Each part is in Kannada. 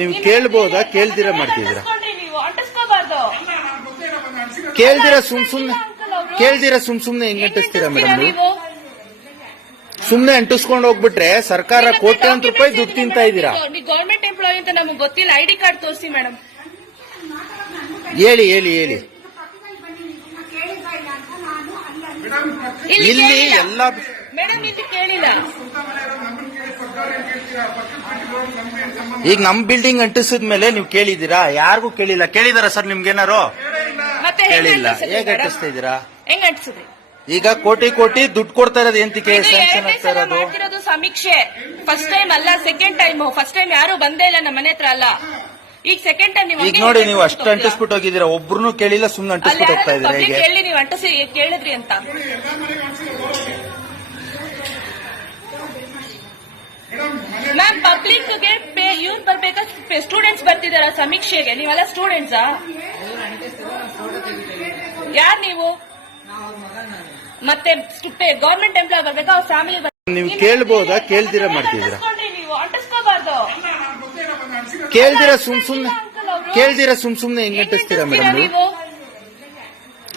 ನೀವು ಕೇಳ್ಬೋದಾ? ಕೇಳ್ದಿರ ಮಾಡ್ತಿದ್ದೀರಾ? ಕೇಳ್ದಿರ ಸುಮ್ ಸುಮ್ನೆ ಕೇಳ್ದಿರ ಸುಮ್ ಸುಮ್ನೆ ಹೆಂಗ್ ಅಂಟಿಸ್ತೀರಾ ಮೇಡಮ್ ನೀವು? ಸುಮ್ನೆ ಅಂಟಿಸ್ಕೊಂಡು ಹೋಗ್ಬಿಟ್ರೆ ಸರ್ಕಾರ ಕೋಟ್ಯಾಂತರ ರೂಪಾಯಿ ದುಡ್ಡು ತಿಂತಾ ಇದ್ದೀರಾ? ಗೌರ್ಮೆಂಟ್ ಎಂಪ್ಲಾಯಿ ಅಂತ ನಮಗೆ ಗೊತ್ತಿಲ್ಲ ಐಡಿ ಕಾರ್ಡ್ ತೋರಿಸಿ ಮೇಡಮ್ ಹೇಳಿ ಹೇಳಿ ಹೇಳಿ. ಇಲ್ಲಿ ಎಲ್ಲ ಮೇಡಮ್ ಇಲ್ಲಿ ಕೇಳಿಲ್ಲ. ಈಗ ನಮ್ ಬಿಲ್ಡಿಂಗ್ ಅಂಟಿಸಿದ ಮೇಲೆ ನೀವು ಕೇಳಿದೀರಾ ಯಾರಿಗೂ ಕೇಳಿಲ್ಲ. ಕೇಳಿದಾರ ಸರ್ ನಿಮ್ಗೇನಾರು? ಕೇಳಿಲ್ಲ. ಹೇಗ್? ಅಂಟಿಸ್ತಾ ಇದೀರಾ ಹೆಂಗ್ ಅಂಟಿಸಿದ್ರಿ ಈಗ ಕೋಟಿ ಕೋಟಿ ದುಡ್ಡು ಕೊಡ್ತಾ ಇರೋದು ಎಂತಿಕೆ ಇದು ಸ್ಯಾಂಕ್ಷನ್ ಆಗ್ತಾ ಇರೋದು? ಮಾಡ್ತಿರೋದು ಸಮೀಕ್ಷೆ. ಫಸ್ಟ್ ಟೈಮ್ ಅಲ್ಲ ಸೆಕೆಂಡ್ ಟೈಮ್ ಫಸ್ಟ್ ಟೈಮ್ ಯಾರು ಬಂದೇ ಇಲ್ಲ ನಮ್ಮ ಮನೆ ಹತ್ರ ಅಲ್ಲ. ಈಗ ಸೆಕೆಂಡ್ ಟೈಮ್ ನೀವು ಈಗ ನೋಡಿ ನೀವು ಅಷ್ಟು ಅಂಟಿಸ್ಬಿಟ್ಟು ಹೋಗಿದ್ದೀರಾ? ಒಬ್ರು ಕೇಳಿಲ್ಲ ಸುಮ್ನೆ ಅಂಟಿಸ್ಬಿಟ್ಟು ಹೋಗ್ತಾ ಇದೀರಾ ಹೇಗೆ? ನೀವು ಅಂಟಿಸಿ ಕೇಳಿದ್ರಿ ಅಂತ ಮ್ಯಾಮ್ ಪಬ್ಲಿಕ್ಗೆ ಪೇ ಇವ್ರು ಬರ್ಬೇಕಾ ಸ್ಟೂಡೆಂಟ್ಸ್ ಬರ್ತಿದಾರ ಸಮೀಕ್ಷೆಗೆ. ನೀವೆಲ್ಲ ಸ್ಟೂಡೆಂಟ್ಸಾ ಯಾರ್ ನೀವು? ಮತ್ತೆ ಗವರ್ಮೆಂಟ್ ಎಂಪ್ಲಾಯ್ ಬರ್ಬೇಕಾ? ಅವ್ರ ಫ್ಯಾಮಿಲಿ ನೀವು ಕೇಳ್ಬೋದಾ? ಕೇಳ್ದಿರ ಮಾಡ್ತಿದ್ದೀರಾ? ನೀವು. ಅಂಟಿಸ್ಕೋಬಾರ್ದು. ಕೇಳ್ದಿರ ಸುಮ್ ಸುಮ್ನೆ ಕೇಳ್ದಿರ ಸುಮ್ ಸುಮ್ನೆ ಹೆಂಗ್ ಅಂಟಿಸ್ತೀರಾ ಮೇಡಮ್? ನೀವು?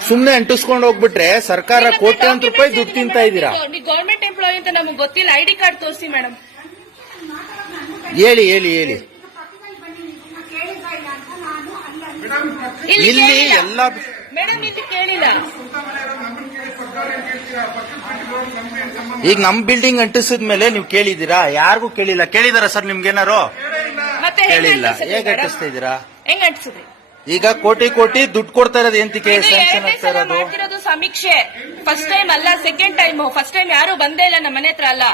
ಸುಮ್ನೆ ಅಂಟಿಸ್ಕೊಂಡು ಹೋಗ್ಬಿಟ್ರೆ ಸರ್ಕಾರ ಕೋಟ್ಯಾಂತರ ರೂಪಾಯಿ ದುಡ್ಡು ತಿಂತಾ ಇದ್ದೀರಾ? ಗವರ್ಮೆಂಟ್ ಗೌರ್ಮೆಂಟ್ ಎಂಪ್ಲಾಯಿ ಅಂತ ನಮ್ಗೆ ಗೊತ್ತಿಲ್ಲ. ಐಡಿ ಕಾರ್ಡ್ ತೋರಿಸಿ ಮೇಡಮ್. ಹೇಳಿ ಹೇಳಿ ಹೇಳಿ. ಇಲ್ಲಿ ಎಲ್ಲ ಮೇಡಮ್ ಇಲ್ಲಿ ಕೇಳಿಲ್ಲ. ಈಗ ನಮ್ ಬಿಲ್ಡಿಂಗ್ ಅಂಟಿಸಿದ ಮೇಲೆ ನೀವು ಕೇಳಿದೀರಾ ಯಾರಿಗೂ ಕೇಳಿಲ್ಲ. ಕೇಳಿದಾರ ಸರ್ ನಿಮ್ಗೇನಾರು? ಮತ್ತೆ ಕೇಳಿಲ್ಲ. ಹೇಗ್? ಅಂಟಿಸ್ತಾ ಇದೀರಾ ಹೆಂಗ್ ಅಂಟಿಸಿದ್ರಿ? ಈಗ ಕೋಟಿ ಕೋಟಿ ದುಡ್ಡು ಕೊಡ್ತಾ ಇರೋದು ಎಂತಿಕೆ ಇದು ಸ್ಯಾಂಕ್ಷನ್ ಆಗ್ತಾ ಇರೋದು. ಸಮೀಕ್ಷೆ. ಫಸ್ಟ್ ಟೈಮ್ ಅಲ್ಲ ಸೆಕೆಂಡ್ ಟೈಮ್ ಫಸ್ಟ್ ಟೈಮ್ ಯಾರು ಬಂದೇ ಇಲ್ಲ ನಮ್ಮ ಮನೆ ಹತ್ರ ಅಲ್ಲ.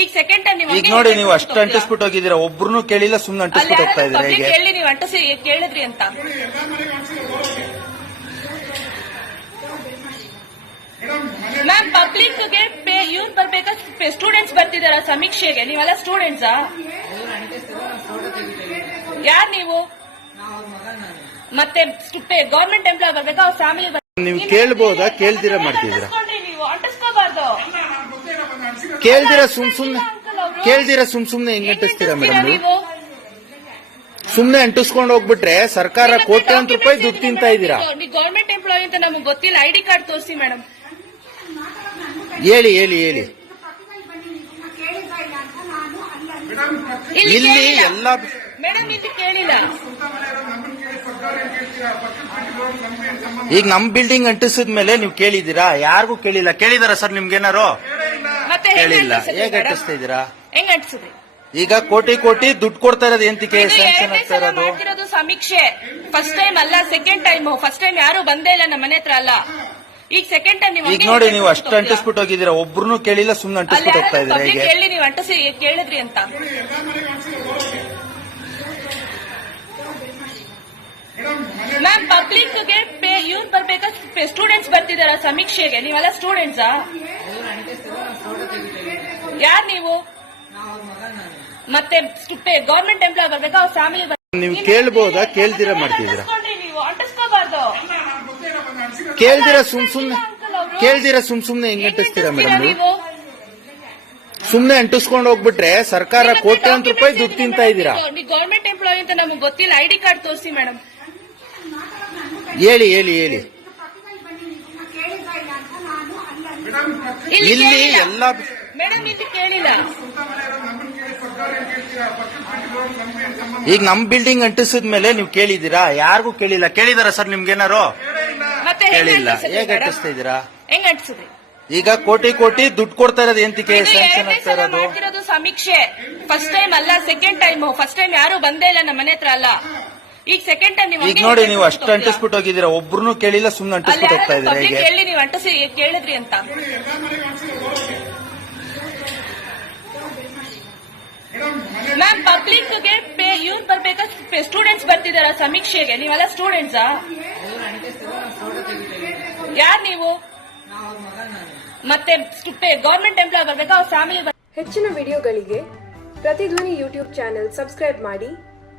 ಈಗ ಸೆಕೆಂಡ್ ಟೈಮ್ ನೀವು ಈಗ ನೋಡಿ ನೀವು ಅಷ್ಟು ಅಂಟಿಸ್ಬಿಟ್ಟು ಹೋಗಿದ್ದೀರಾ? ಒಬ್ರು ಕೇಳಿಲ್ಲ ಸುಮ್ಮನೆ ಅಂಟಿಸ್ಬಿಟ್ಟು ಹೋಗ್ತಾ ಇದ್ದೀರಾ? ಹೇಗೆ? ಕೇಳಿ ನೀವು ಅಂಟಿಸಿ ಕೇಳಿದ್ರಿ ಅಂತ. ಮ್ಯಾಮ್ ಪಬ್ಲಿಕ್ಗೆ ಪೇ ಇವ್ರು ಬರ್ಬೇಕಾ? ಸ್ಟೂಡೆಂಟ್ಸ್ ಬರ್ತಿದಾರ ಸಮೀಕ್ಷೆಗೆ? ನೀವೆಲ್ಲ ಸ್ಟೂಡೆಂಟ್ಸಾ ಯಾರ್ ನೀವು? ಮತ್ತೆ ಗೌರ್ಮೆಂಟ್ ಎಂಪ್ಲಾಯ್ ಬರ್ಬೇಕಾ? ಅವ್ರ ಫ್ಯಾಮಿಲಿ ನೀವು ಕೇಳ್ಬೋದಾ? ಕೇಳ್ದಿರ ಮಾಡ್ತಿದ್ದೀರಾ? ನೀವು ಅಂಟಿಸ್ಕೋಬಾರ್ದು. ಕೇಳ್ದಿರ ಸುಮ್ ಸುಮ್ನೆ ಕೇಳ್ದಿರ ಸುಮ್ ಸುಮ್ನೆ ಹೆಂಗ್ ಅಂಟಿಸ್ತೀರಾ ಮೇಡಮ್ ಸುಮ್ನೆ ಅಂಟಿಸ್ಕೊಂಡು ಹೋಗ್ಬಿಟ್ರೆ ಸರ್ಕಾರ ಕೋಟ್ಯಾಂತರ ರೂಪಾಯಿ ದುಡ್ಡು ತಿಂತಾ ಇದ್ದೀರಾ? ಗೌರ್ಮೆಂಟ್ ಎಂಪ್ಲಾಯಿ ಅಂತ ನಮಗೆ ಗೊತ್ತಿಲ್ಲ. ಐಡಿ ಕಾರ್ಡ್ ತೋರಿಸಿ ಮೇಡಮ್. ಹೇಳಿ ಹೇಳಿ ಹೇಳಿ. ಇಲ್ಲಿ. ಎಲ್ಲ ಮೇಡಮ್ ಇಲ್ಲಿ ಕೇಳಿಲ್ಲ. ಈಗ ನಮ್ ಬಿಲ್ಡಿಂಗ್ ಅಂಟಿಸಿದ್ಮೇಲೆ ನೀವು ಕೇಳಿದೀರಾ ಯಾರಿಗೂ ಕೇಳಿಲ್ಲ. ಕೇಳಿದಾರ ಸರ್ ನಿಮ್ಗೇನಾರು ಮತ್ತೆ ಹೆಂಗ್ ಕೇಳಿಲ್ಲ. ಅಂಟಿಸಿದ್ರಿ ಹೇಗ್ madam? ಅಂಟಿಸ್ತಾ ಇದ್ದೀರಾ ಹೆಂಗ್ ಅಂಟಿಸಿದ್ರಿ ಈಗ ಕೋಟಿ ಕೋಟಿ ದುಡ್ಡು ಕೊಡ್ತಾ ಇರೋದು ಎಂತಿಕೆ ಇದು ಸ್ಯಾಂಕ್ಷನ್ ಎರಡನೇ ಆಗ್ತಾ ಸಲ ಇರೋದು. ಮಾಡ್ತಿರೋದು ಸಮೀಕ್ಷೆ. ಫಸ್ಟ್ ಟೈಮ್ ಅಲ್ಲ ಸೆಕೆಂಡ್ ಟೈಮ್ ಫಸ್ಟ್ ಟೈಮ್ ಯಾರು ಬಂದೇ ಇಲ್ಲ ನಮ್ಮ ಮನೆ ಹತ್ರ ಅಲ್ಲ. ಈಗ ಸೆಕೆಂಡ್ ಟೈಮ್ ನೀವು ಈಗ ನೋಡಿ ನೀವು ಅಷ್ಟು ಅಂಟಿಸ್ಬಿಟ್ಟು ಹೋಗಿದ್ದೀರಾ? ಒಬ್ರು ಕೇಳಿಲ್ಲ ಸುಮ್ನೆ ಅಂಟಿಸ್ಬಿಟ್ಟು ಹೋಗ್ತಾ ಇದ್ದೀರಾ? ಪಬ್ಲಿಕ್ ಹೇಗೆ? ಹೇಳಿ ನೀವು ಅಂಟಿಸಿ ಕೇಳಿದ್ರಿ ಅಂತ. ಮ್ಯಾಮ್ ಪಬ್ಲಿಕ್ಗೆ ಪೇ ಇವ್ರು ಬರ್ಬೇಕಾ? ಸ್ಟೂಡೆಂಟ್ಸ್ ಬರ್ತಿದಾರ ಸಮೀಕ್ಷೆಗೆ? ನೀವೆಲ್ಲ ಸ್ಟೂಡೆಂಟ್ಸಾ ಯಾರ್ ನೀವು? ಮತ್ತೆ ಗವರ್ಮೆಂಟ್ ಎಂಪ್ಲಾಯ್ ಬರ್ಬೇಕಾ? ಅವ್ರ ಫ್ಯಾಮಿಲಿ ನೀವು ಕೇಳ್ಬೋದಾ? ಕೇಳ್ತೀರಾ ಮಾಡ್ತಿದ್ದೀರಾ? ನೀವು ಅಂಟಿಸ್ಕೋಬಾರ್ದು. ಕೇಳ್ದಿರ ಸುಮ್ ಸುಮ್ನೆ ಕೇಳ್ದಿರ ಸುಮ್ ಸುಮ್ನೆ ಹೆಂಗ್ ಅಂಟಿಸ್ತೀರಾ ಮೇಡಮ್ ನೀವು? ಸುಮ್ನೆ ಅಂಟಿಸ್ಕೊಂಡು ಹೋಗ್ಬಿಟ್ರೆ ಸರ್ಕಾರ ಕೋಟ್ಯಾಂತರ ರೂಪಾಯಿ ದುಡ್ಡು ತಿಂತಾ ಇದ್ದೀರಾ? ಗವರ್ಮೆಂಟ್ ಗೌರ್ಮೆಂಟ್ ಎಂಪ್ಲಾಯಿ ಅಂತ ನಮಗೆ ಗೊತ್ತಿಲ್ಲ. ಐಡಿ ಕಾರ್ಡ್ ತೋರಿಸಿ ಮೇಡಮ್ ಹೇಳಿ ಹೇಳಿ ಹೇಳಿ. ಇಲ್ಲಿ ಎಲ್ಲ ಮೇಡಮ್ ಇಲ್ಲಿ ಕೇಳಿಲ್ಲ. ಈಗ ನಮ್ ಬಿಲ್ಡಿಂಗ್ ಅಂಟಿಸಿದ ಮೇಲೆ ನೀವು ಕೇಳಿದೀರಾ ಯಾರಿಗೂ ಕೇಳಿಲ್ಲ. ಕೇಳಿದಾರ ಸರ್ ನಿಮ್ಗೇನಾರು? ಕೇಳಿಲ್ಲ. ಹೇಗೆ? ಅಂಟಿಸ್ತಾ ಇದ್ದೀರಾ ಹೆಂಗ್ ಅಂಟಿಸಿದ್ರಿ? ಈಗ ಕೋಟಿ ಕೋಟಿ ದುಡ್ಡು ಕೊಡ್ತಾ ಇರೋದು ಎಂತಿಕೆ ಇದು ಸ್ಯಾಂಕ್ಷನ್ ಆಗ್ತಾ ಇರೋದು. ಸಮೀಕ್ಷೆ. ಫಸ್ಟ್ ಟೈಮ್ ಅಲ್ಲ ಸೆಕೆಂಡ್ ಟೈಮ್ ಫಸ್ಟ್ ಟೈಮ್ ಯಾರು ಬಂದೇ ಇಲ್ಲ ನಮ್ಮ ಮನೆ ಹತ್ರ ಅಲ್ಲ. ಈಗ ಸೆಕೆಂಡ್ ಟೈಮ್ ಈಗ ನೋಡಿ ನೀವು ಅಷ್ಟು ಅಂಟಿಸ್ಬಿಟ್ಟು ಹೋಗಿದ್ದೀರಾ? ಒಬ್ರು ಕೇಳಿಲ್ಲ ಸುಮ್ಮನೆ ಅಂಟಿಸ್ಬಿಟ್ಟು ಹೋಗ್ತಾ ಇದ್ದೀರಾ ಪಬ್ಲಿಕ್ ಕೇಳಿ ನೀವು ಅಂಟಿಸಿ ಕೇಳಿದ್ರಿ ಅಂತ. ಮ್ಯಾಮ್ ಪಬ್ಲಿಕ್ಗೆ ಪೇ ಇವ್ರು ಬರ್ಬೇಕಾ? ಸ್ಟೂಡೆಂಟ್ಸ್ ಬರ್ತಿದಾರ ಸಮೀಕ್ಷೆಗೆ? ನೀವೆಲ್ಲ ಸ್ಟೂಡೆಂಟ್ಸಾ ಯಾರ್ ನೀವು? ಮತ್ತೆ ಗೌರ್ಮೆಂಟ್ ಎಂಪ್ಲಾಯ್ ಬರ್ಬೇಕಾ? ಅವ್ರ ಫ್ಯಾಮಿಲಿ ಹೆಚ್ಚಿನ ವಿಡಿಯೋಗಳಿಗೆ ಪ್ರತಿಧ್ವನಿ ಯೂಟ್ಯೂಬ್ ಚಾನೆಲ್ ಸಬ್ಸ್ಕ್ರೈಬ್ ಮಾಡಿ